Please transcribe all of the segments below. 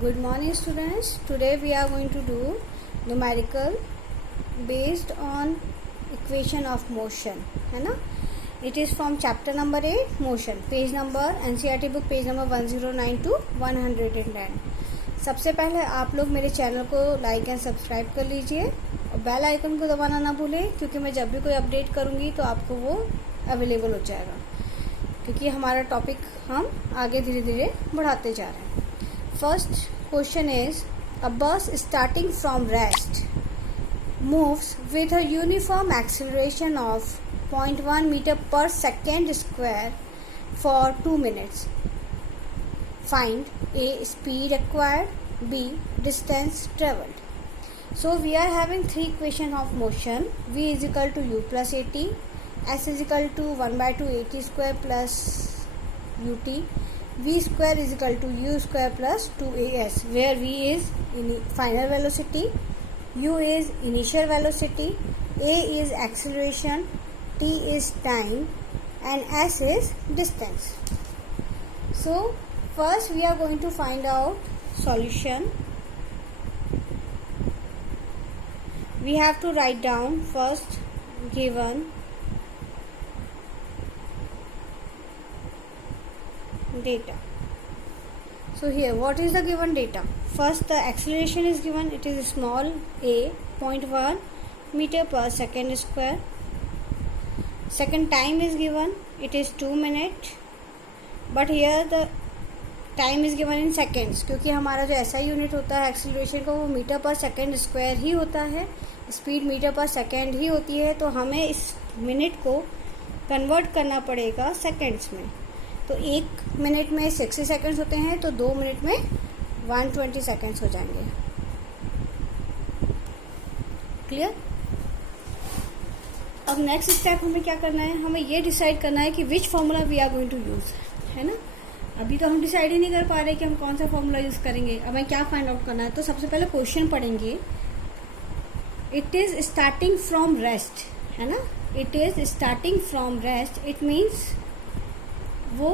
Good morning students. Today we are going to do numerical based on equation of motion, है ना. It is from chapter number 8 motion, page number NCERT book page number 109 to 110. सबसे पहले आप लोग मेरे channel को like and subscribe कर लीजिए और बेल आइकन को दबाना ना भूलें, क्योंकि मैं जब भी कोई अपडेट करूँगी तो आपको वो अवेलेबल हो जाएगा, क्योंकि हमारा टॉपिक हम आगे धीरे धीरे बढ़ाते जा रहे हैं. First question is, a bus starting from rest moves with a uniform acceleration of 0.1 meter per second square for 2 minutes. Find A. Speed acquired, B. Distance traveled. So we are having three equations of motion. V is equal to u plus at, S is equal to 1 by 2 at square plus ut, v square is equal to u square plus 2as, where v is final velocity, u is initial velocity, a is acceleration, t is time, and s is distance. So first we are going to find out solution. We have to write down first given data. So here what is the given data? First the acceleration is given, it is small a, 0.1 meter per second square. Second time is given, it is 2 minutes, but here the time is given in seconds, क्योंकि हमारा जो SI unit होता है acceleration का वो metre पर second square ही होता है, स्पीड मीटर पर सेकेंड ही होती है, तो हमें इस मिनट को कन्वर्ट करना पड़ेगा सेकेंड्स में. तो 1 मिनट में 60 सेकंड्स होते हैं, तो 2 मिनट में 120 सेकंड्स हो जाएंगे. क्लियर? अब नेक्स्ट स्टेप हमें क्या करना है, हमें ये डिसाइड करना है कि which formula we are going to use, है ना. अभी तो हम डिसाइड ही नहीं कर पा रहे कि हम कौन सा फॉर्मूला यूज़ करेंगे. अब हमें क्या फाइंड आउट करना है, तो सबसे पहले क्वेश्चन पढ़ेंगे. It is starting from rest, है ना. It is starting from rest, it means वो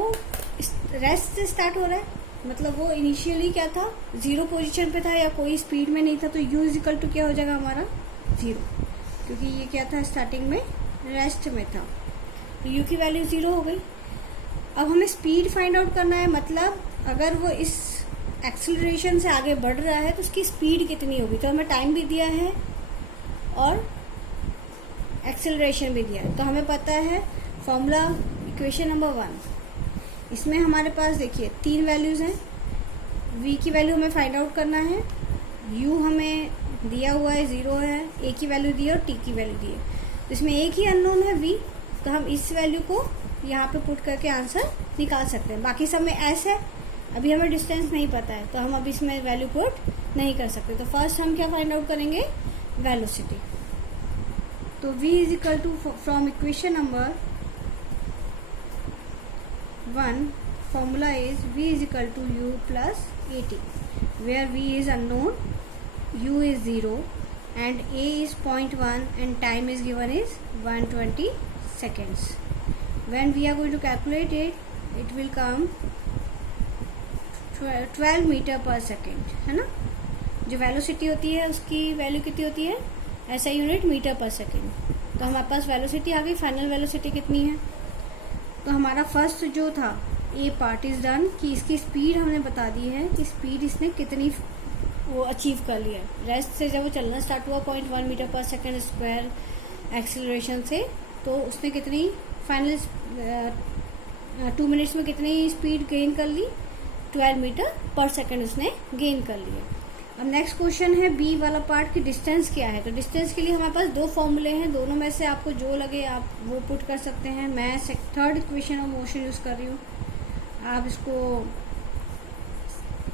रेस्ट से स्टार्ट हो रहा है, मतलब वो इनिशियली क्या था, जीरो पोजीशन पे था या कोई स्पीड में नहीं था, तो u इज इक्वल टू क्या हो जाएगा हमारा 0, क्योंकि ये क्या था स्टार्टिंग में रेस्ट में था, तो u की वैल्यू 0 हो गई. अब हमें स्पीड फाइंड आउट करना है, मतलब अगर वो इस एक्सेलरेशन से आगे बढ़ रहा है तो उसकी स्पीड कितनी होगी. तो हमें टाइम भी दिया है और एक्सेलरेशन भी दिया है, तो हमें पता है फॉर्मूला इक्वेशन नंबर 1. इसमें हमारे पास देखिए 3 वैल्यूज़ हैं. v की वैल्यू हमें फाइंड आउट करना है, u हमें दिया हुआ है 0 है, a की वैल्यू दी है और t की वैल्यू दी है. तो इसमें एक ही अननोन है v, तो हम इस वैल्यू को यहाँ पे पुट करके आंसर निकाल सकते हैं. बाकी सब में s है, अभी हमें डिस्टेंस नहीं पता है, तो हम अभी इसमें वैल्यू पुट नहीं कर सकते. तो फर्स्ट हम क्या फाइंड आउट करेंगे, वेलोसिटी. तो v is equal to from equation number 1, formula is v is equal to u plus at, where v is unknown, u is 0 and a is 0.1 and time is given is 120 seconds. When we are going to calculate it, it will come 12 meter per second, है ना. जो velocity होती है उसकी value कितनी होती है, ऐसा यूनिट मीटर पर सेकेंड. तो हमारे पास वेलोसिटी आ गई. फाइनल वेलोसिटी कितनी है, तो हमारा फर्स्ट जो था ए पार्ट इज डन, कि इसकी स्पीड हमने बता दी है कि स्पीड इसने कितनी वो अचीव कर लिया है. रेस्ट से जब वो चलना स्टार्ट हुआ 0.1 मीटर पर सेकेंड स्क्वायर एक्सीलरेशन से, तो उसने कितनी फाइनल 2 मिनट्स में कितनी स्पीड गेन कर ली, 12 मीटर पर सेकेंड उसने गेन कर लिया. अब नेक्स्ट क्वेश्चन है बी वाला पार्ट की डिस्टेंस क्या है. तो डिस्टेंस के लिए हमारे पास 2 फॉर्मूले हैं, दोनों में से आपको जो लगे आप वो पुट कर सकते हैं. मैं third equation of motion use कर रही हूँ, आप इसको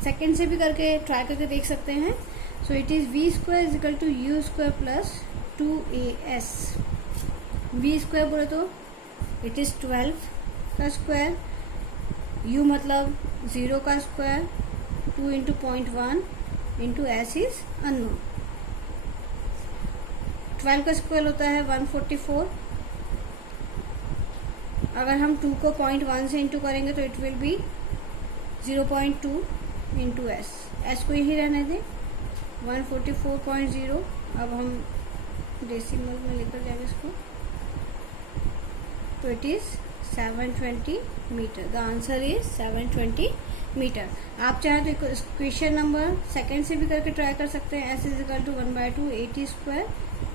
सेकेंड से भी करके ट्राई करके देख सकते हैं. So it is v square is equal to u square plus 2as. v square बोले तो इट इज़ 12 का स्क्वायर, u मतलब 0 का square, 2 into 0.1 into S is unknown. 12 का स्क्वायर होता है 144. अगर हम 2 को 0.1 से इंटू करेंगे तो it will be 0.2 into S, S को यही रहने दें 144.0। अब हम डेसिमल में लेकर जाएंगे इसको, तो it is 720 meter. The answer is 720 meter. आप चाहे तो क्वेश्चन नंबर सेकंड से भी करके ट्राई कर सकते हैं। S is equal to 1/2 AT square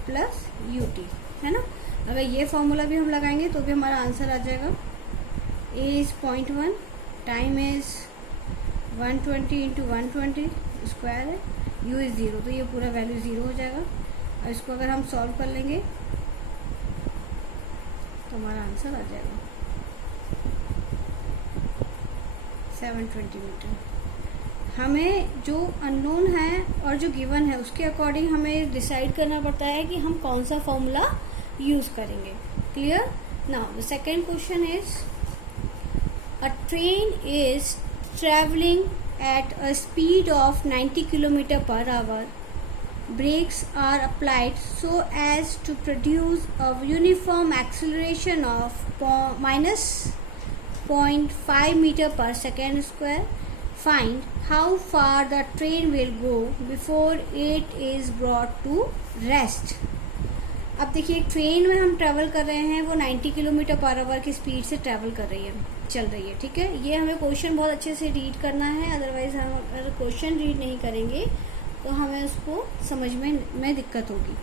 plus UT, है ना। अगर ये फॉर्मूला भी हम लगाएंगे तो भी हमारा आंसर आ जाएगा। A is 0.1, time is 120 into 120 square है, U इज 0, तो ये पूरा वैल्यू 0 हो जाएगा। और इसको अगर हम सॉल्व कर लेंगे तो हमारा आंसर आ जाएगा 720 मीटर। हमें जो अननोन है और जो गिवन है उसके अकॉर्डिंग हमें डिसाइड करना पड़ता है कि हम कौन सा फॉर्मूला यूज करेंगे। Clear? Now the second question is, a train is travelling at a speed of 90 km per hour. Brakes are applied so as to produce a uniform acceleration of minus 0.5 meter per second square. Find how far the train will go before it is brought to rest. अब देखिए, एक train में हम travel कर रहे हैं, वो 90 kilometre per hour की स्पीड से ट्रैवल कर रही है, चल रही है, ठीक है। ये हमें क्वेश्चन बहुत अच्छे से रीड करना है, अदरवाइज हम अगर क्वेश्चन रीड नहीं करेंगे तो हमें उसको समझ में दिक्कत होगी।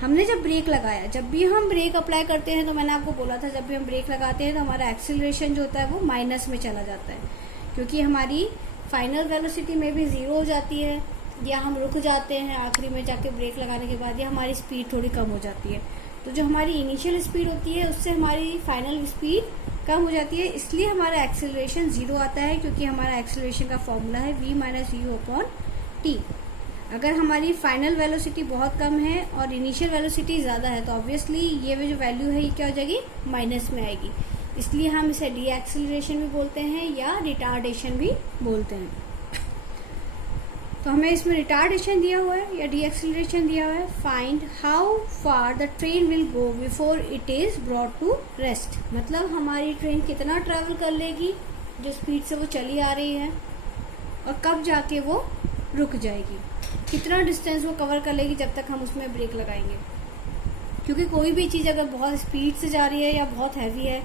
हमने जब ब्रेक लगाया, जब भी हम ब्रेक अप्लाई करते हैं, तो मैंने आपको बोला था जब भी हम ब्रेक लगाते हैं तो हमारा एक्सीलरेशन जो होता है वो माइनस में चला जाता है, क्योंकि हमारी फाइनल वेलोसिटी में भी 0 हो जाती है, या हम रुक जाते हैं आखिरी में जाके ब्रेक लगाने के बाद, या हमारी स्पीड थोड़ी कम हो जाती है। तो जो हमारी इनिशियल स्पीड होती है उससे हमारी फाइनल स्पीड कम हो जाती है, इसलिए हमारा एक्सेलरेशन 0 आता है, क्योंकि हमारा एक्सेलरेशन का फॉर्मूला है v-u/t। अगर हमारी फाइनल वेलोसिटी बहुत कम है और इनिशियल वेलोसिटी ज़्यादा है तो ऑब्वियसली ये जो वैल्यू है ये क्या हो जाएगी, माइनस में आएगी। इसलिए हम इसे डी एक्सेलरेशन भी बोलते हैं या रिटार्डेशन भी बोलते हैं। तो हमें इसमें रिटार्डेशन दिया हुआ है या डी एक्सेलरेशन दिया हुआ है। Find how far the train will go before it is brought to rest, मतलब हमारी ट्रेन कितना ट्रैवल कर लेगी जो स्पीड से वो चली आ रही है, और कब जाके वो रुक जाएगी, कितना डिस्टेंस वो कवर कर लेगी जब तक हम उसमें ब्रेक लगाएंगे। क्योंकि कोई भी चीज़ अगर बहुत स्पीड से जा रही है या बहुत हैवी है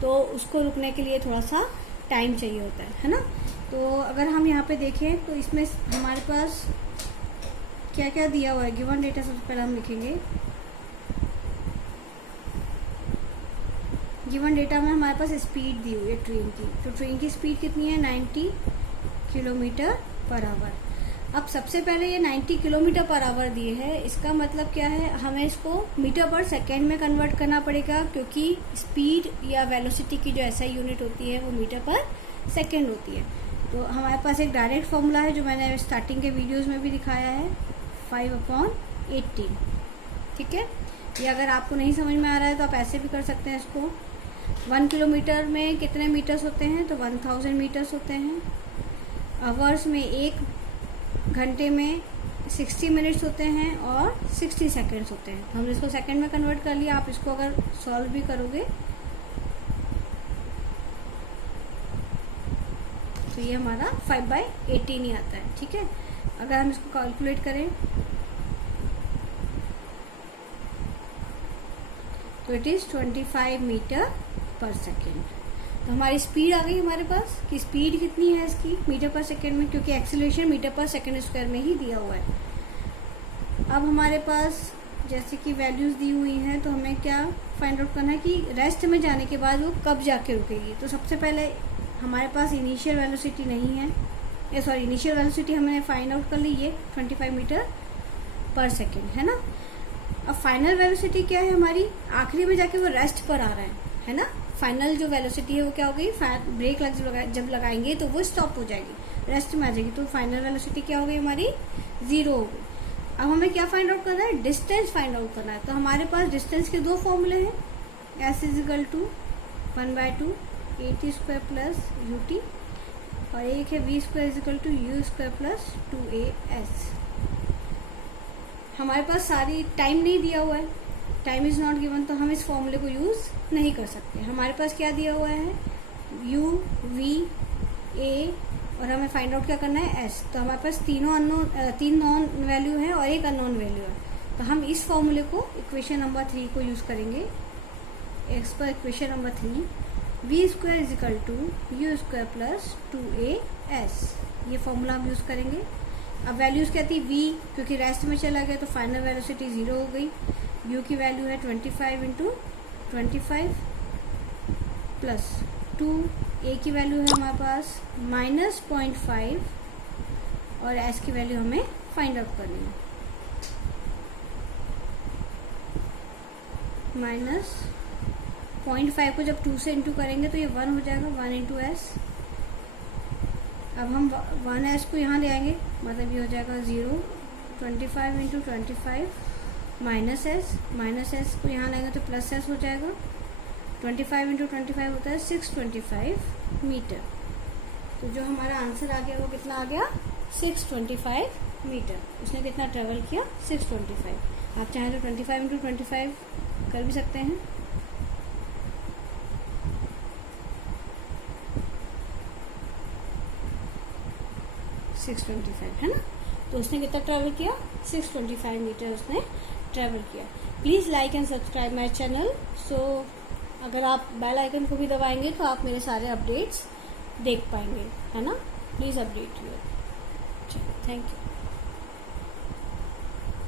तो उसको रुकने के लिए थोड़ा सा टाइम चाहिए होता है ना। तो अगर हम यहाँ पे देखें तो इसमें हमारे पास क्या क्या दिया हुआ है, गिवन डेटा सबसे पहले हम लिखेंगे। गिवन डेटा में हमारे पास स्पीड दी हुई है ट्रेन की, तो ट्रेन की स्पीड कितनी है, 90 किलोमीटर पर आवर। अब सबसे पहले ये 90 किलोमीटर पर आवर दिए है, इसका मतलब क्या है, हमें इसको मीटर पर सेकेंड में कन्वर्ट करना पड़ेगा, क्योंकि स्पीड या वेलोसिटी की जो SI यूनिट होती है वो मीटर पर सेकेंड होती है। तो हमारे पास एक डायरेक्ट फॉर्मूला है जो मैंने स्टार्टिंग के वीडियोस में भी दिखाया है, 5/18, ठीक है। ये अगर आपको नहीं समझ में आ रहा है तो आप ऐसे भी कर सकते हैं इसको। 1 किलोमीटर में कितने मीटर्स होते हैं, तो 1000 मीटर्स होते हैं। आवर्स में 1 घंटे में 60 मिनट्स होते हैं और 60 सेकेंड्स होते हैं। हमने इसको सेकेंड में कन्वर्ट कर लिया। आप इसको अगर सॉल्व भी करोगे तो ये हमारा 5/18 ही आता है, ठीक है। अगर हम इसको कैलकुलेट करें तो इट इज़ 25 मीटर पर सेकेंड। तो हमारी स्पीड आ गई हमारे पास कि स्पीड कितनी है इसकी मीटर पर सेकेंड में, क्योंकि एक्सीलरेशन मीटर पर सेकेंड स्क्वायर में ही दिया हुआ है। अब हमारे पास जैसे कि वैल्यूज़ दी हुई हैं, तो हमें क्या फाइंड आउट करना है कि रेस्ट में जाने के बाद वो कब जाके रुकेगी। तो सबसे पहले हमारे पास इनिशियल वेलोसिटी नहीं है, इनिशियल वेलोसिटी हमने फाइंड आउट कर ली, ये 25 मीटर पर सेकेंड है ना। अब फाइनल वेलोसिटी क्या है हमारी, आखिरी में जाके वो रेस्ट पर आ रहा है ना। फाइनल जो वेलोसिटी है वो क्या हो गई, ब्रेक जब लगाएंगे तो वो स्टॉप हो जाएगी, रेस्ट में आ जाएगी, तो फाइनल वेलोसिटी क्या हो गई हमारी, 0 हो गई। अब हमें क्या फाइंड आउट करना है, डिस्टेंस फाइंड आउट करना है। तो हमारे पास डिस्टेंस के 2 फॉर्मूले हैं, S = 1/2 AT square plus UT, और एक है v² = u² प्लस 2AS। हमारे पास सारी टाइम नहीं दिया हुआ है, टाइम इज़ नॉट गिवन, तो हम इस फॉर्मूले को यूज़ नहीं कर सकते। हमारे पास क्या दिया हुआ है, u, v, a, और हमें फाइंड आउट क्या करना है एस। तो हमारे पास तीन नॉन वैल्यू है और एक अननोन वैल्यू है। तो हम इस फॉर्मूले को इक्वेशन नंबर 3 को यूज करेंगे। As per equation number 3 v square is equal to u square plus 2as, ये फॉर्मूला हम यूज करेंगे। अब वैल्यूज क्या थी, v क्योंकि रेस्ट में चला गया तो फाइनल वेलोसिटी 0 हो गई। u की वैल्यू है 25 इंटू 25 प्लस 2, a की वैल्यू है हमारे पास -0.5 और s की वैल्यू हमें फाइंड आउट करनी है। -0.5 को जब 2 से इंटू करेंगे तो ये 1 हो जाएगा, 1 इंटू एस। अब हम 1s को यहाँ ले आएंगे, मतलब ये हो जाएगा 0, 25 इंटू 25 माइनस एस को यहाँ लाएंगे तो प्लस एस हो जाएगा। 25 इंटू 25 होता है 625 मीटर। तो जो हमारा आंसर आ गया वो कितना आ गया, 625 मीटर। उसने कितना ट्रेवल किया, 625। आप चाहें तो 25 इंटू 25 कर भी सकते हैं। है ना। तो उसने कितना ट्रैवल किया, 625 मीटर उसने ट्रैवल किया। Please like and subscribe my channel. So अगर आप बेल आइकन को भी दबाएंगे तो आप मेरे सारे अपडेट्स देख पाएंगे, है ना। Please update you. Thank you.